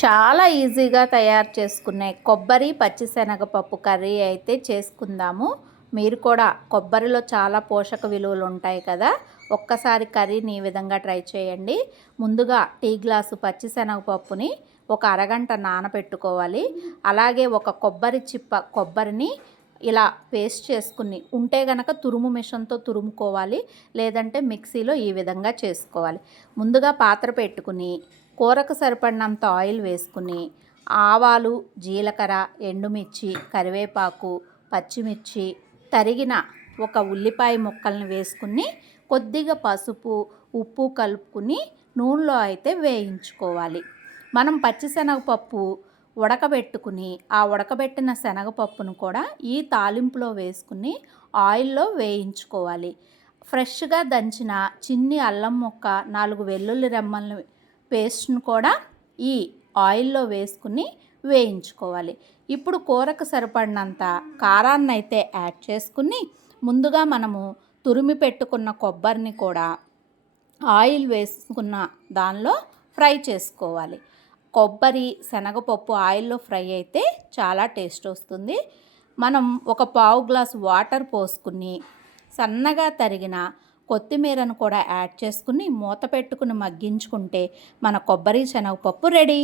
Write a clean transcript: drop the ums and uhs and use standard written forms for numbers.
చాలా ఈజీగా తయారు చేసుకునే కొబ్బరి పచ్చిశనగపప్పు కర్రీ అయితే చేసుకుందాము. మీరు కూడా కొబ్బరిలో చాలా పోషక విలువలు ఉంటాయి కదా, ఒక్కసారి కర్రీని ఈ విధంగా ట్రై చేయండి. ముందుగా టీ గ్లాసు పచ్చిశనగపప్పుని ఒక అరగంట నానబెట్టుకోవాలి. అలాగే ఒక కొబ్బరి చిప్ప కొబ్బరిని ఇలా పేస్ట్ చేసుకుని ఉంటే గనక తురుము మిషన్తో తురుముకోవాలి, లేదంటే మిక్సీలో ఈ విధంగా చేసుకోవాలి. ముందుగా పాత్ర పెట్టుకుని కూరకు సరిపడినంత ఆయిల్ వేసుకుని ఆవాలు, జీలకర్ర, ఎండుమిర్చి, కరివేపాకు, పచ్చిమిర్చి, తరిగిన ఒక ఉల్లిపాయ ముక్కల్ని వేసుకుని కొద్దిగా పసుపు, ఉప్పు కలుపుకుని నూనెలో అయితే వేయించుకోవాలి. మనం పచ్చిశనగపప్పు ఉడకబెట్టుకుని ఆ ఉడకబెట్టిన శనగపప్పును కూడా ఈ తాలింపులో వేసుకుని ఆయిల్లో వేయించుకోవాలి. ఫ్రెష్గా దంచిన చిన్ని అల్లం ముక్క, 4 వెల్లుల్లి రెమ్మల్ని పేస్ట్ను కూడా ఈ ఆయిల్లో వేసుకుని వేయించుకోవాలి. ఇప్పుడు కూరకు సరిపడినంత కారాన్ని అయితే యాడ్ చేసుకుని ముందుగా మనము తురిమి పెట్టుకున్న కొబ్బరిని కూడా ఆయిల్ వేసుకున్న దానిలో ఫ్రై చేసుకోవాలి. కొబ్బరి శనగపప్పు ఆయిల్లో ఫ్రై అయితే చాలా టేస్ట్ వస్తుంది. మనం ఒక పావు గ్లాస్ వాటర్ పోసుకుని సన్నగా తరిగిన కొత్తిమీరను కూడా యాడ్ చేసుకుని మూత పెట్టుకుని మగ్గించుకుంటే మన కొబ్బరి శనగపప్పు రెడీ.